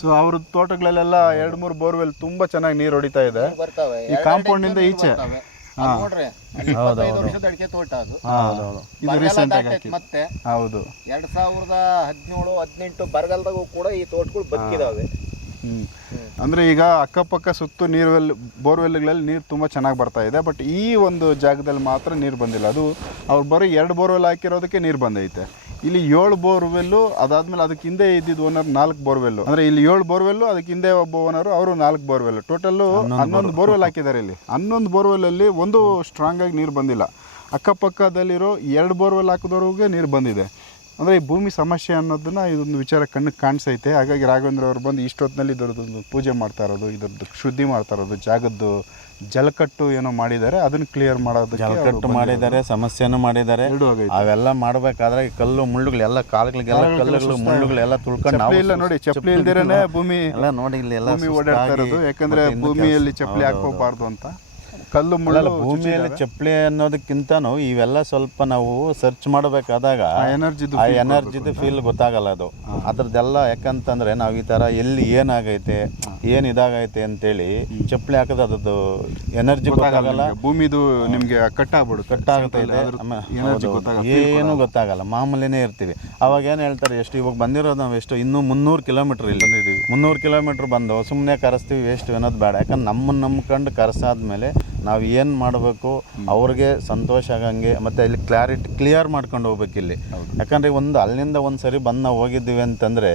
ಸೊ (laughs) ಅವ್ರ ತೋಟಗಳಲ್ಲೆಲ್ಲ ಎರಡು ಮೂರು ಬೋರ್ವೆಲ್ ತುಂಬಾ ಚೆನ್ನಾಗಿ ನೀರು ಹೊಡಿತಾ ಇದೆ. ಈ ಕಾಂಪೌಂಡ್ ಇಂದ ಈಚೆ. ಬರ್ತಾವೆ. ಅಲ್ಲಿ ನೋಡ್ರಿ ಇಪ್ಪತ್ತೈದು ಅಡಿಕೆ ತೋಟ ಅದು. ಇದು ರೀಸೆಂಟ್ ಆಗಿ ಮತ್ತೆ ಹೌದು. ಎರಡ್ ಸಾವಿರದ ಹದಿನೇಳು ಹದಿನೆಂಟು ಬರಗಾಲದಾಗೂ ಕೂಡ ಈ ತೋಟಗಳು ಬದುಕಿದಾವೆ. ಅಂದ್ರೆ ಈಗ ಅಕ್ಕಪಕ್ಕ ಸುತ್ತು ನೀರುವೆಲ್ ಬೋರ್ವೆಲ್ಗಳಲ್ಲಿ ನೀರು ತುಂಬ ಚೆನ್ನಾಗಿ ಬರ್ತಾ ಇದೆ ಬಟ್ ಈ ಒಂದು ಜಾಗದಲ್ಲಿ ಮಾತ್ರ ನೀರು ಬಂದಿಲ್ಲ. ಅದು ಅವ್ರು ಬರೀ ಎರಡು ಬೋರ್ವೆಲ್ ಹಾಕಿರೋದಕ್ಕೆ ನೀರು ಬಂದೈತೆ. ಇಲ್ಲಿ ಏಳು ಬೋರ್ವೆಲ್ಲು ಅದಾದ್ಮೇಲೆ ಅದಕ್ಕೆ ಹಿಂದೆ ಇದ್ದಿದ್ದು ಓನರ್ ನಾಲ್ಕು ಬೋರ್ವೆಲ್ಲು. ಅಂದ್ರೆ ಇಲ್ಲಿ ಏಳು ಬೋರ್ವೆಲ್ಲು ಅದಕ್ಕೆ ಹಿಂದೆ ಒಬ್ಬ ಓನರು ಅವರು ನಾಲ್ಕು ಬೋರ್ವೆಲ್ ಟೋಟಲ್ಲು ಹನ್ನೊಂದು ಬೋರ್ವೆಲ್. ಹಾಕಿದ್ದಾರೆ ಇಲ್ಲಿ. ಹನ್ನೊಂದು ಬೋರ್ವೆಲ್ಲಲ್ಲಿ ಒಂದು ಸ್ಟ್ರಾಂಗ್ ಆಗಿ ನೀರು ಬಂದಿಲ್ಲ. ಅಕ್ಕಪಕ್ಕದಲ್ಲಿರೋ ಎರಡು ಬೋರ್ವೆಲ್ ಹಾಕಿದವ್ರಿಗೆ ನೀರು ಬಂದಿದೆ. ಅಂದರೆ ಈ ಭೂಮಿ ಸಮಸ್ಯೆ ಅನ್ನೋದನ್ನ ಇದೊಂದು ವಿಚಾರ ಕಣ್ಣಿಗೆ ಕಾಣಿಸೈತೆ. ಹಾಗಾಗಿ ರಾಘವೇಂದ್ರ ಅವರು ಬಂದು ಇಷ್ಟೊತ್ತಿನಲ್ಲಿ ಇದರದೊಂದು ಪೂಜೆ ಮಾಡ್ತಾ ಇರೋದು ಇದರದ್ದು ಶುದ್ಧಿ ಮಾಡ್ತಾ ಇರೋದು ಜಾಗದ್ದು ಜಲಕಟ್ಟು ಏನೋ ಮಾಡಿದ್ದಾರೆ ಅದನ್ನ ಕ್ಲಿಯರ್ ಮಾಡೋದು ಜಲಕಟ್ಟು ಮಾಡಿದ್ದಾರೆ ಸಮಸ್ಯೆನೂ ಮಾಡಿದ್ದಾರೆ. ಅವೆಲ್ಲ ಮಾಡಬೇಕಾದ್ರೆ ಕಲ್ಲು ಮುಳ್ಳುಗಳು ಎಲ್ಲ ಕಾಲುಗಳಿಗೆಲ್ಲ ಕಲ್ಲುಗಳು ಮುಳ್ಳುಗಳು ಎಲ್ಲ ತುಳ್ಕೊಂಡು ನಾವು ಇಲ್ಲ ನೋಡಿ ಚಪ್ಪಲಿ ಇಲ್ದಿರನೇ ಭೂಮಿ ಎಲ್ಲ ನೋಡಿ ಇಲ್ಲಿ ಎಲ್ಲ ಭೂಮಿ ಓಡಾಡ್ತಾ ಇರೋದು. ಯಾಕಂದ್ರೆ ಭೂಮಿಯಲ್ಲಿ ಚಪ್ಪಲಿ ಹಾಕೋಬಾರ್ದು ಅಂತ. ಕಲ್ಲು ಮುಳ್ಳು ಭೂಮಿಯಲ್ಲಿ ಚಪ್ಪಲಿ ಅನ್ನೋದಕ್ಕಿಂತನೂ ಇವೆಲ್ಲ ಸ್ವಲ್ಪ ನಾವು ಸರ್ಚ್ ಮಾಡಬೇಕಾದಾಗ ಎನರ್ಜಿದು ಆ ಎನರ್ಜಿದು ಫೀಲ್ ಗೊತ್ತಾಗಲ್ಲ ಅದು. ಅದ್ರದ್ದೆಲ್ಲ ಯಾಕಂತಂದ್ರೆ ನಾವು ಈ ತರ ಎಲ್ಲಿ ಏನಾಗೈತೆ ಏನ್ ಇದಾಗೈತೆ ಅಂತೇಳಿ ಚಪ್ಪಲಿ ಹಾಕಿದ್ರೆ ಅದ್ರದ್ದು ಎನರ್ಜಿ ಗೊತ್ತಾಗಲ್ಲ ಭೂಮಿದು ನಿಮ್ಗೆ ಕಟ್ಟಾಗ್ಬಿಡುತ್ತೆ. ಕಟ್ಟಾಗುತ್ತೆ ಎನರ್ಜಿ ಏನು ಗೊತ್ತಾಗಲ್ಲ. ಮಾಮೂಲಿನೇ ಇರ್ತೀವಿ. ಅವಾಗ ಏನು ಹೇಳ್ತಾರೆ ಎಷ್ಟು ಇವಾಗ ಬಂದಿರೋದು ನಾವು ಎಷ್ಟು? ಇನ್ನೂ ಮುನ್ನೂರು ಕಿಲೋಮೀಟ್ರ್ ಇಲ್ಲಿ. ಮುನ್ನೂರು ಕಿಲೋಮೀಟ್ರ್ ಬಂದು ಸುಮ್ಮನೆ ಕರೆಸ್ತೀವಿ ಎಷ್ಟು ಅನ್ನೋದು ಬೇಡ. ಯಾಕಂದ್ರೆ ನಮ್ಮನ್ನು ನಂಬ್ಕೊಂಡು ಕರೆಸಾದ್ಮೇಲೆ ನಾವು ಏನು ಮಾಡಬೇಕು ಅವ್ರಿಗೆ ಸಂತೋಷ ಆಗಂಗೆ ಮತ್ತು ಇಲ್ಲಿ ಕ್ಲಾರಿಟಿ ಕ್ಲಿಯರ್ ಮಾಡ್ಕೊಂಡು ಹೋಗ್ಬೇಕು ಇಲ್ಲಿ. ಯಾಕಂದರೆ ಒಂದು ಅಲ್ಲಿಂದ ಒಂದು ಸರಿ ಬಂದು ನಾವು ಹೋಗಿದ್ದೀವಿ ಅಂತಂದರೆ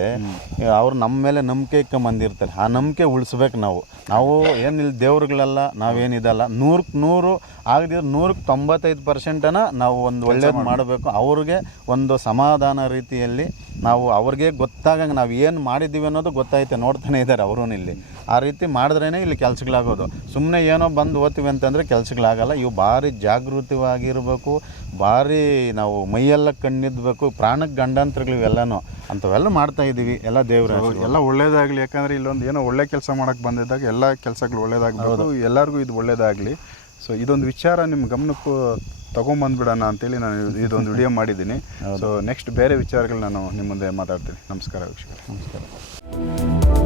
ಅವ್ರು ನಮ್ಮ ಮೇಲೆ ನಂಬಿಕೆ ಇಟ್ಕೊಂಬಂದಿರ್ತಾರೆ ಆ ನಂಬಿಕೆ ಉಳಿಸ್ಬೇಕು ನಾವು. ನಾವು ಏನಿಲ್ಲ ದೇವ್ರುಗಳೆಲ್ಲ ನಾವೇನಿದಲ್ಲ ನೂರಕ್ಕೆ ನೂರು ಆಗದಿದ್ರೆ ನೂರಕ್ಕೆ ತೊಂಬತ್ತೈದು ಪರ್ಸೆಂಟನ ನಾವು ಒಂದು ಒಳ್ಳೇದು ಮಾಡಬೇಕು. ಅವ್ರಿಗೆ ಒಂದು ಸಮಾಧಾನ ರೀತಿಯಲ್ಲಿ ನಾವು ಅವ್ರಿಗೆ ಗೊತ್ತಾಗಂಗೆ ನಾವು ಏನು ಮಾಡಿದ್ದೀವಿ ಅನ್ನೋದು ಗೊತ್ತಾಯ್ತೆ ನೋಡ್ತಾನೆ ಇದ್ದಾರೆ ಅವರು ಇಲ್ಲಿ. ಆ ರೀತಿ ಮಾಡಿದ್ರೇ ಇಲ್ಲಿ ಕೆಲಸಗಳಾಗೋದು. ಸುಮ್ಮನೆ ಏನೋ ಬಂದು ಓದ್ತೀವಿ ಅಂತಂದರೆ ಕೆಲಸಗಳಾಗಲ್ಲ. ಇವು ಭಾರಿ ಜಾಗೃತವಾಗಿರಬೇಕು ಭಾರಿ ನಾವು ಮೈಯೆಲ್ಲ ಕಣ್ಣಿದ್ದಬೇಕು ಪ್ರಾಣಕ್ಕೆ ಗಂಡಾಂತರಗಳು ಇವೆಲ್ಲನೂ. ಅಂಥವೆಲ್ಲ ಮಾಡ್ತಾ ಇದ್ದೀವಿ ಎಲ್ಲ ದೇವ್ರ ಎಲ್ಲ ಒಳ್ಳೇದಾಗಲಿ ಯಾಕಂದರೆ ಇಲ್ಲೊಂದು ಏನೋ ಒಳ್ಳೆ ಕೆಲಸ ಮಾಡೋಕ್ಕೆ ಬಂದಿದ್ದಾಗ ಎಲ್ಲ ಕೆಲಸಗಳು ಒಳ್ಳೇದಾಗಬೇಕು. ಎಲ್ಲರಿಗೂ ಇದು ಒಳ್ಳೇದಾಗಲಿ. ಸೊ ಇದೊಂದು ವಿಚಾರ ನಿಮ್ಮ ಗಮನಕ್ಕೂ ತಗೊಂಬಂದ್ಬಿಡೋಣ ಅಂತೇಳಿ ನಾನು ಇದೊಂದು ವಿಡಿಯೋ ಮಾಡಿದ್ದೀನಿ. ಸೊ ನೆಕ್ಸ್ಟ್ ಬೇರೆ ವಿಚಾರಗಳು ನಾನು ನಿಮ್ಮ ಮುಂದೆ ಮಾತಾಡ್ತೀನಿ. ನಮಸ್ಕಾರ ವೀಕ್ಷಕರೇ. ನಮಸ್ಕಾರ.